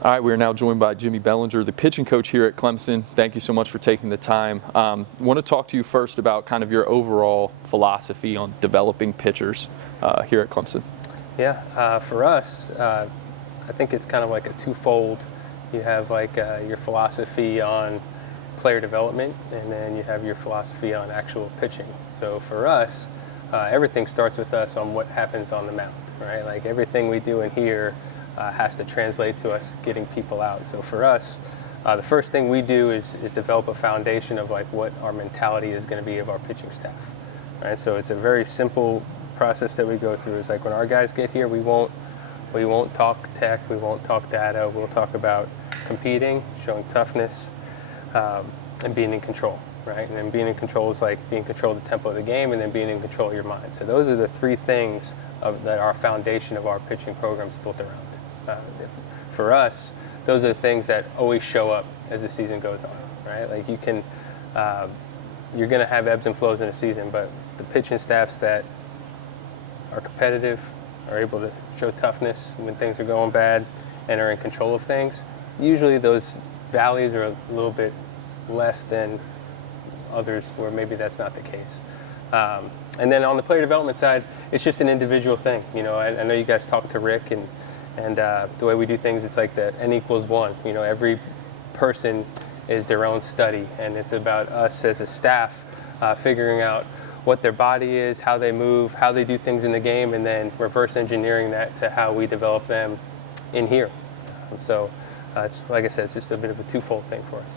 All right, we are now joined by Jimmy Belanger, the pitching coach here at Clemson. Thank you so much for taking the time. I want to talk to you first about kind of your overall philosophy on developing pitchers here at Clemson. Yeah, for us, I think it's kind of like a twofold. You have like your philosophy on player development, and then you have your philosophy on actual pitching. So for us, everything starts with us on what happens on the mound, right? Like everything we do in here has to translate to us getting people out. So for us, the first thing we do is develop a foundation of like what our mentality is going to be of our pitching staff. Right? So it's a very simple process that we go through. It's like when our guys get here, we won't talk tech, we won't talk data. We'll talk about competing, showing toughness, and being in control. Right? And then being in control is like being in control of the tempo of the game, and then being in control of your mind. So those are the three things that our foundation of our pitching program is built around. For us, those are the things that always show up as the season goes on, right? Like you're going to have ebbs and flows in a season, but the pitching staffs that are competitive, are able to show toughness when things are going bad, and are in control of things, usually those valleys are a little bit less than others where maybe that's not the case. And then on the player development side, it's just an individual thing. You know, I know you guys talked to Rick, and the way we do things, it's like the N=1. You know, every person is their own study, and it's about us as a staff figuring out what their body is, how they move, how they do things in the game, and then reverse engineering that to how we develop them in here. So it's, like I said, it's just a bit of a twofold thing for us.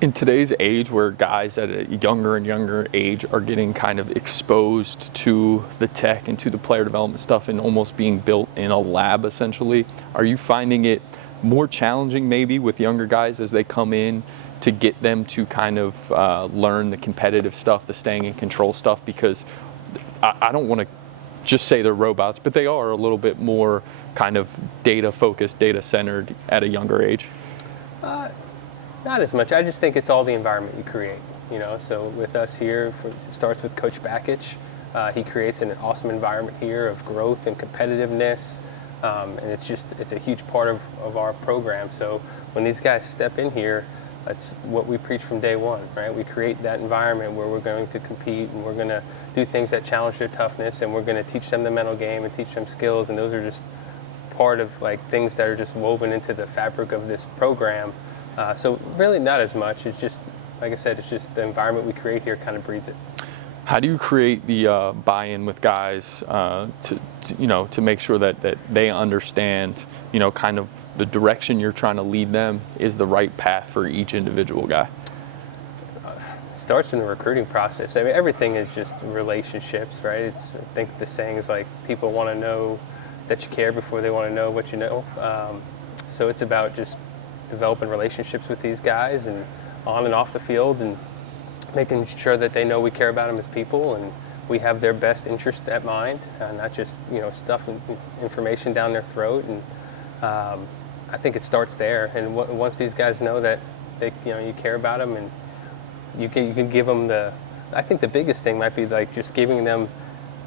In today's age where guys at a younger and younger age are getting kind of exposed to the tech and to the player development stuff and almost being built in a lab essentially, are you finding it more challenging maybe with younger guys as they come in to get them to kind of learn the competitive stuff, the staying in control stuff? Because I don't want to just say they're robots, but they are a little bit more kind of data focused, data centered at a younger age. Not as much. I just think it's all the environment you create. You know, so with us here, it starts with Coach Bakich. He creates an awesome environment here of growth and competitiveness, and it's a huge part of our program. So when these guys step in here, that's what we preach from day one, right? We create that environment where we're going to compete, and we're going to do things that challenge their toughness, and we're going to teach them the mental game and teach them skills, and those are just part of like things that are just woven into the fabric of this program. So really not as much. It's just, like I said, it's just the environment we create here kind of breeds it. How do you create the buy-in with guys to make sure that they understand, you know, kind of the direction you're trying to lead them is the right path for each individual guy? It starts in the recruiting process. I mean, everything is just relationships, right? I think the saying is like people want to know that you care before they want to know what you know. So it's about just developing relationships with these guys and on and off the field, and making sure that they know we care about them as people and we have their best interest at mind, not just, you know, stuff and information down their throat. And I think it starts there. And once these guys know that you care about them, and you can give them I think the biggest thing might be like just giving them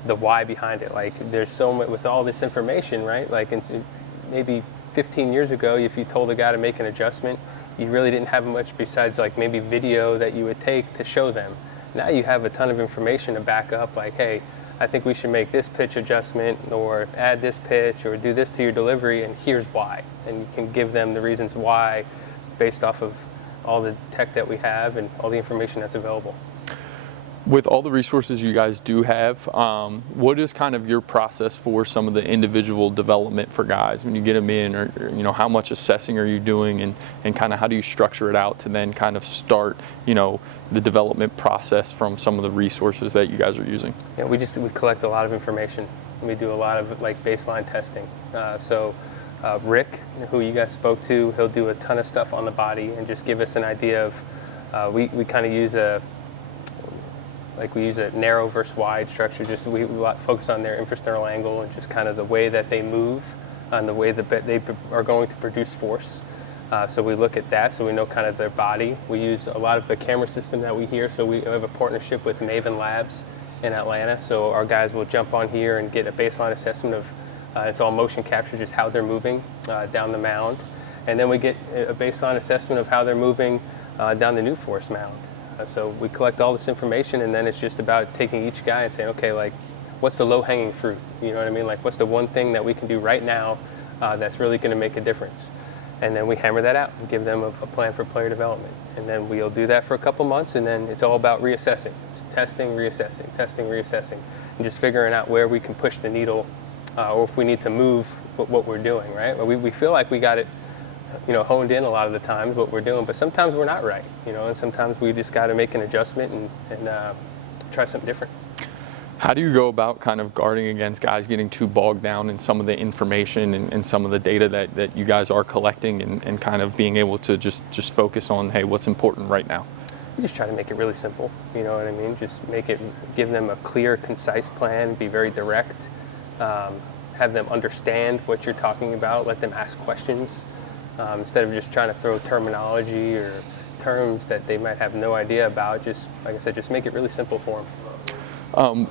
the why behind it. Like there's so much with all this information, right? Like maybe 15 years ago, if you told a guy to make an adjustment, you really didn't have much besides like maybe video that you would take to show them. Now you have a ton of information to back up, like, hey, I think we should make this pitch adjustment or add this pitch or do this to your delivery, and here's why. And you can give them the reasons why based off of all the tech that we have and all the information that's available. With all the resources you guys do have, what is kind of your process for some of the individual development for guys when you get them in, or you know, how much assessing are you doing, and kind of how do you structure it out to then kind of start, you know, the development process from some of the resources that you guys are using? Yeah, we collect a lot of information. We do a lot of like baseline testing. So Rick, who you guys spoke to, he'll do a ton of stuff on the body and just give us an idea of. We kind of use we use a narrow versus wide structure. Just we focus on their infrasternal angle and just kind of the way that they move and the way that they are going to produce force. So we look at that, so we know kind of their body. We use a lot of the camera system that we hear. So we have a partnership with Maven Labs in Atlanta. So our guys will jump on here and get a baseline assessment of it's all motion capture, just how they're moving down the mound. And then we get a baseline assessment of how they're moving down the new force mound. So we collect all this information, and then it's just about taking each guy and saying, okay, like, what's the low-hanging fruit? You know what I mean? Like, what's the one thing that we can do right now that's really going to make a difference? And then we hammer that out and give them a plan for player development. And then we'll do that for a couple months, and then it's all about reassessing. It's testing, reassessing, testing, reassessing, and just figuring out where we can push the needle or if we need to move what we're doing, right? We feel like we got it, honed in a lot of the times what we're doing, but sometimes we're not right, and sometimes we just got to make an adjustment and try something different. How do you go about kind of guarding against guys getting too bogged down in some of the information and some of the data that you guys are collecting and kind of being able to just focus on, hey, what's important right now? We just try to make it really simple, you know what I mean? Just give them a clear, concise plan, be very direct, have them understand what you're talking about, let them ask questions, instead of just trying to throw terminology or terms that they might have no idea about. Just, like I said, just make it really simple for them.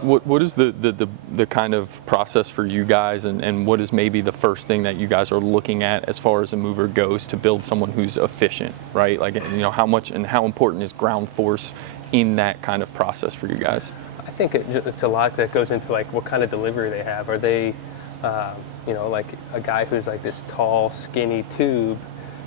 What is the kind of process for you guys, and what is maybe the first thing that you guys are looking at as far as a mover goes to build someone who's efficient, right? Like, how much and how important is ground force in that kind of process for you guys? I think it's a lot that goes into like what kind of delivery they have. Are they, like a guy who's like this tall, skinny tube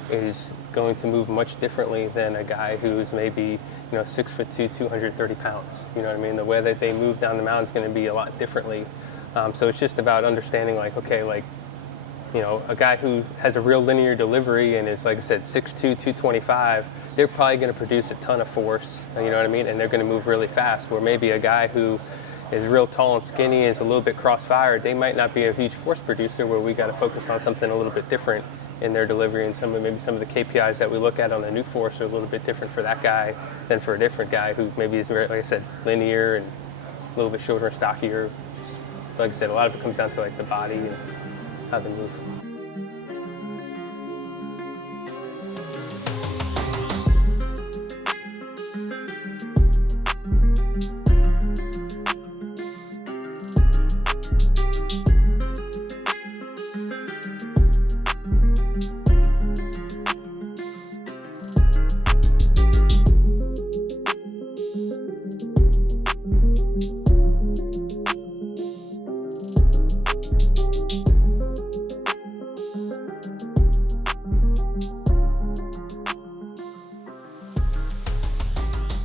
is going to move much differently than a guy who's maybe 6'2", 230 pounds. You know what I mean? The way that they move down the mound is going to be a lot differently. So it's just about understanding, like, okay, like, a guy who has a real linear delivery and is, like I said, 6'2", 225, they're probably going to produce a ton of force. You know what I mean? And they're going to move really fast. Where maybe a guy who is real tall and skinny, is a little bit cross-fired, they might not be a huge force producer. Where we got to focus on something a little bit different in their delivery, and maybe some of the KPIs that we look at on the new force are a little bit different for that guy than for a different guy who maybe is very, like I said, linear and a little bit shorter and stockier. So like I said, a lot of it comes down to like the body and how they move.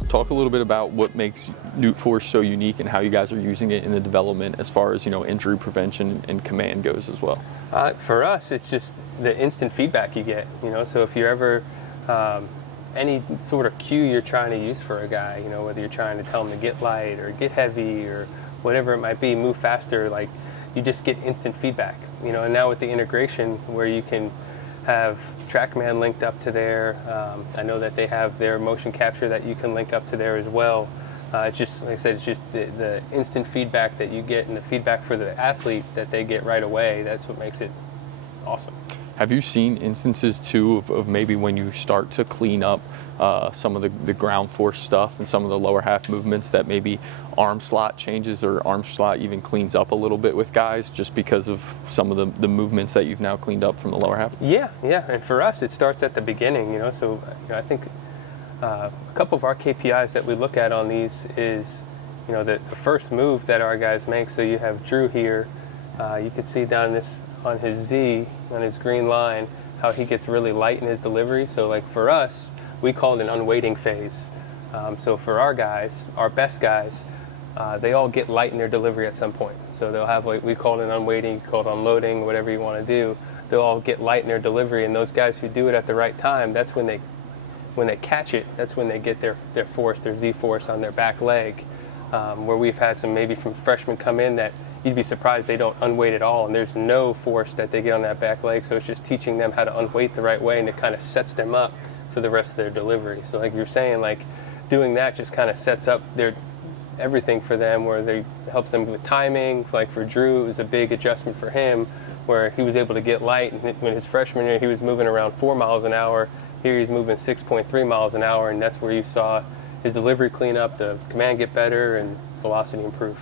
Talk a little bit about what makes Newt Force so unique and how you guys are using it in the development as far as injury prevention and command goes as well. For us, it's just the instant feedback you get. So if you're ever any sort of cue you're trying to use for a guy, whether you're trying to tell him to get light or get heavy or whatever it might be, move faster, like you just get instant feedback. And now with the integration where you can have TrackMan linked up to there. I know that they have their motion capture that you can link up to there as well. It's just, like I said, it's just the instant feedback that you get and the feedback for the athlete that they get right away. That's what makes it awesome. Have you seen instances too of maybe when you start to clean up some of the ground force stuff and some of the lower half movements that maybe arm slot changes or arm slot even cleans up a little bit with guys just because of some of the movements that you've now cleaned up from the lower half? Yeah. And for us, it starts at the beginning, So I think a couple of our KPIs that we look at on these is, the first move that our guys make. So you have Drew here. You can see down this on his Z, on his green line, how he gets really light in his delivery. So like for us, we call it an unweighting phase. So for our guys, our best guys, they all get light in their delivery at some point. So they'll have, like, we call it an unweighting, you call it unloading, whatever you want to do. They'll all get light in their delivery, and those guys who do it at the right time, that's when they catch it, that's when they get their force, their Z force on their back leg. Where we've had some maybe from freshmen come in that you'd be surprised they don't unweight at all, and there's no force that they get on that back leg. So it's just teaching them how to unweight the right way, and it kind of sets them up for the rest of their delivery. So like you're saying, like doing that just kind of sets up their everything for them, where they helps them with timing. Like for Drew, it was a big adjustment for him, where he was able to get light. And when his freshman year, he was moving around 4 miles an hour. Here he's moving 6.3 miles an hour, and that's where you saw his delivery clean up, the command get better, and velocity improve.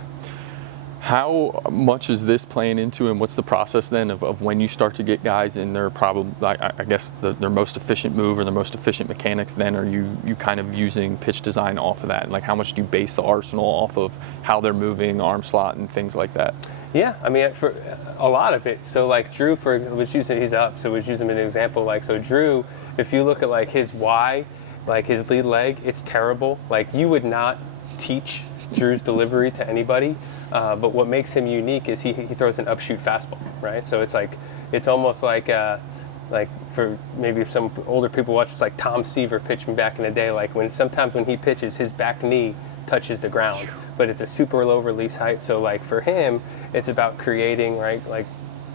How much is this playing into, and what's the process then of when you start to get guys in their probably, I guess, their most efficient move or their most efficient mechanics? Then are you kind of using pitch design off of that? Like, how much do you base the arsenal off of how they're moving, arm slot, and things like that? Yeah, I mean, for a lot of it. So like Drew, he's up, so was using an example. Like, so Drew, if you look at like his Y, like his lead leg, it's terrible. Like, you would not teach Drew's delivery to anybody, but what makes him unique is he throws an upshoot fastball, right? So it's almost like for maybe if some older people watch, it's like Tom Seaver pitching back in the day. Like, sometimes when he pitches, his back knee touches the ground, but it's a super low release height. So like for him, it's about creating, right? Like,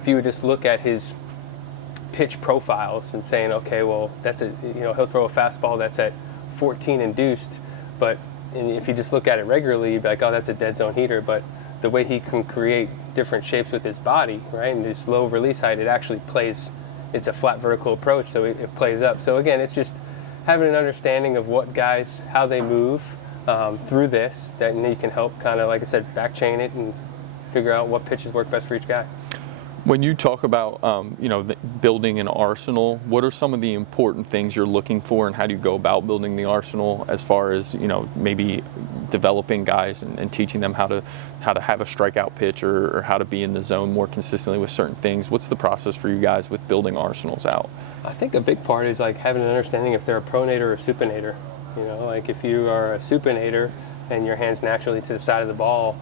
if you would just look at his pitch profiles and saying, okay, well, he'll throw a fastball that's at 14 induced, but if you just look at it regularly, you'd be like, oh, that's a dead zone heater. But the way he can create different shapes with his body, right, and his low release height, it actually plays. It's a flat vertical approach, so it plays up. So again, it's just having an understanding of what guys, how they move through this, that you can help kind of, like I said, back chain it and figure out what pitches work best for each guy. When you talk about building an arsenal, what are some of the important things you're looking for, and how do you go about building the arsenal as far as maybe developing guys and teaching them how to have a strikeout pitch or how to be in the zone more consistently with certain things? What's the process for you guys with building arsenals out? I think a big part is like having an understanding if they're a pronator or a supinator. Like if you are a supinator and your hand's naturally to the side of the ball,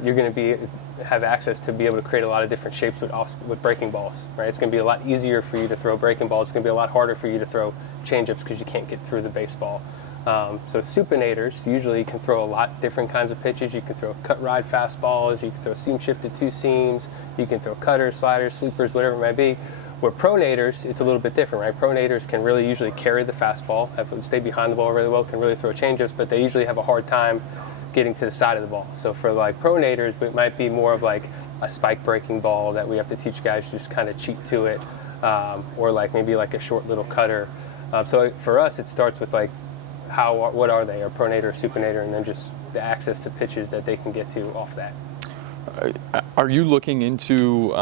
you're going to have access to be able to create a lot of different shapes with breaking balls, right? It's going to be a lot easier for you to throw breaking balls. It's going to be a lot harder for you to throw changeups because you can't get through the baseball. So supinators usually can throw a lot different kinds of pitches. You can throw cut ride fastballs. You can throw seam shifted two seams. You can throw cutters, sliders, sweepers, whatever it might be. Where pronators, it's a little bit different, right? Pronators can really usually carry the fastball, stay behind the ball really well, can really throw changeups, but they usually have a hard time getting to the side of the ball. So for like pronators, it might be more of like a spike breaking ball that we have to teach guys to just kind of cheat to it, or like maybe like a short little cutter. So for us, it starts with like what are they, a pronator, or supinator, and then just the access to pitches that they can get to off that. Are you looking into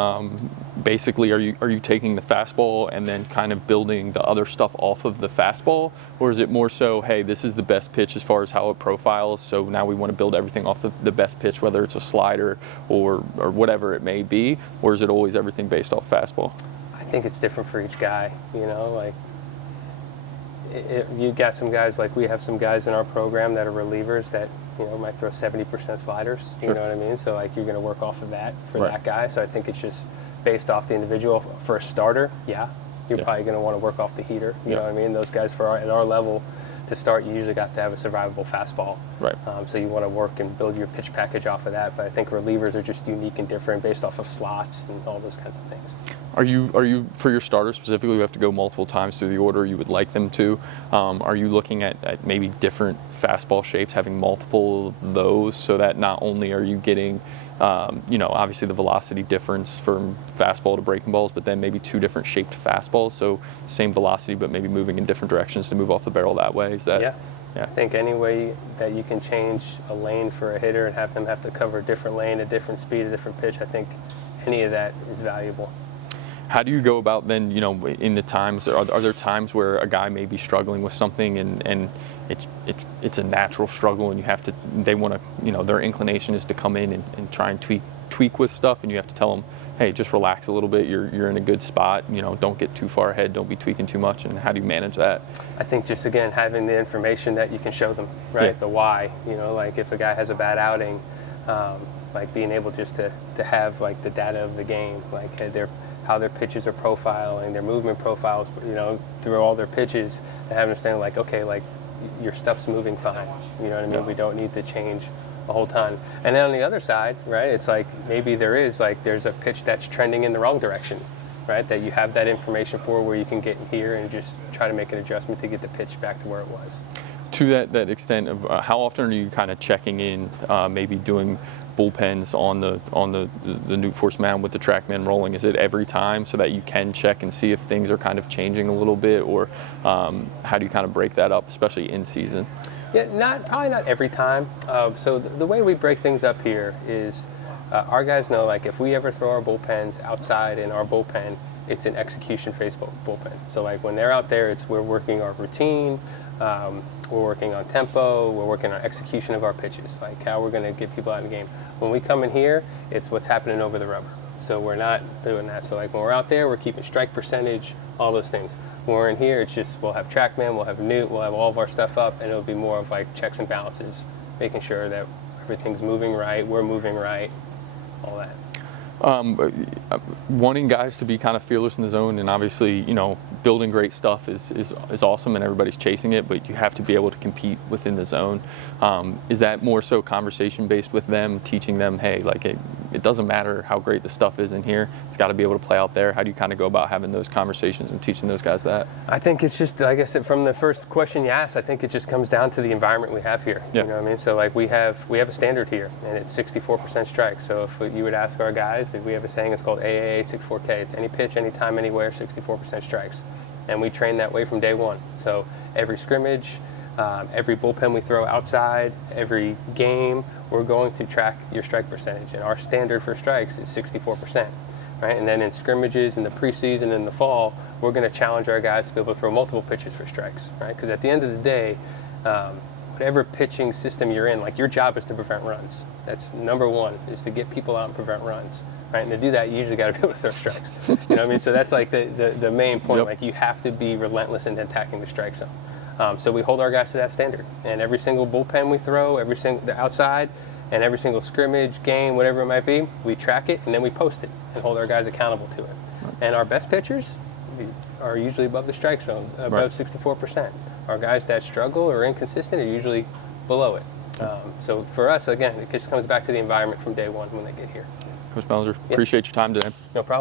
basically, are you taking the fastball and then kind of building the other stuff off of the fastball, or is it more so, hey, this is the best pitch as far as how it profiles, so now we want to build everything off the best pitch, whether it's a slider or whatever it may be, or is it always everything based off fastball? I think it's different for each guy. Like you got some guys, like we have some guys in our program that are relievers that might throw 70% sliders. Sure. You know what I mean? So like you're going to work off of that for Right. that guy. So I think it's just based off the individual. For a starter, you're probably going to want to work off the heater. You know what I mean? Those guys at our level to start, you usually got to have a survivable fastball. Right. So you want to work and build your pitch package off of that. But I think relievers are just unique and different based off of slots and all those kinds of things. Are you for your starters specifically, you have to go multiple times through the order you would like them to? Are you looking at maybe different fastball shapes, having multiple of those, so that not only are you getting, obviously the velocity difference from fastball to breaking balls, but then maybe two different shaped fastballs, so same velocity but maybe moving in different directions to move off the barrel that way? Is that? Yeah. Yeah. I think any way that you can change a lane for a hitter and have them have to cover a different lane, a different speed, a different pitch, I think any of that is valuable. How do you go about then, in the times, are there times where a guy may be struggling with something and it's a natural struggle and they want to, their inclination is to come in and try and tweak with stuff, and you have to tell them, hey, just relax a little bit, you're in a good spot, don't get too far ahead, don't be tweaking too much, and how do you manage that? I think just, again, having the information that you can show them, right? Yeah. The why, like if a guy has a bad outing, like being able just to have like the data of the game, like how their pitches are profiling, their movement profiles, through all their pitches, and having understanding like, okay, like your stuff's moving fine. You know what I mean? Yeah. We don't need to change a whole ton. And then on the other side, right, it's like maybe there's a pitch that's trending in the wrong direction, right, that you have that information for, where you can get in here and just try to make an adjustment to get the pitch back to where it was. To that extent of how often are you kind of checking in, maybe doing bullpens on the Newt Force mound with the TrackMan rolling? Is it every time so that you can check and see if things are kind of changing a little bit, or how do you kind of break that up, especially in season? Yeah, probably not every time. So the way we break things up here is our guys know, like, if we ever throw our bullpens outside in our bullpen, it's an execution phase bullpen. So like when they're out there, we're working our routine, we're working on tempo, we're working on execution of our pitches, like how we're going to get people out of the game. When we come in here, it's what's happening over the rubber. So we're not doing that. So like when we're out there, we're keeping strike percentage, all those things. When we're in here, it's just we'll have TrackMan, we'll have Newt, we'll have all of our stuff up, and it'll be more of like checks and balances, making sure that everything's moving right, we're moving right, all that. Wanting guys to be kind of fearless in the zone, and obviously, building great stuff is awesome, and everybody's chasing it. But you have to be able to compete within the zone. Is that more so conversation based with them, teaching them, hey, like it doesn't matter how great the stuff is in here; it's got to be able to play out there. How do you kind of go about having those conversations and teaching those guys that? I think it's just, like I said, from the first question you asked, I think it just comes down to the environment we have here. Yeah. You know what I mean? So like we have a standard here, and it's 64% strike. So if you would ask our guys, we have a saying, it's called AAA 64K. It's any pitch, anytime, anywhere, 64% strikes. And we train that way from day one. So every scrimmage, every bullpen we throw outside, every game, we're going to track your strike percentage. And our standard for strikes is 64%. Right? And then in scrimmages, in the preseason, in the fall, we're going to challenge our guys to be able to throw multiple pitches for strikes. Right? Because at the end of the day, whatever pitching system you're in, like your job is to prevent runs. That's number one, is to get people out and prevent runs. Right? And to do that, you usually got to be able to throw strikes. You know what I mean? So that's like the main point. Yep. Like you have to be relentless in attacking the strike zone. So we hold our guys to that standard. And every single bullpen we throw, the outside, and every single scrimmage, game, whatever it might be, we track it and then we post it and hold our guys accountable to it. Right. And our best pitchers are usually above the strike zone, above 64%. Our guys that struggle or are inconsistent are usually below it. So for us, again, it just comes back to the environment from day one when they get here. Coach Belanger, appreciate your time today. No problem.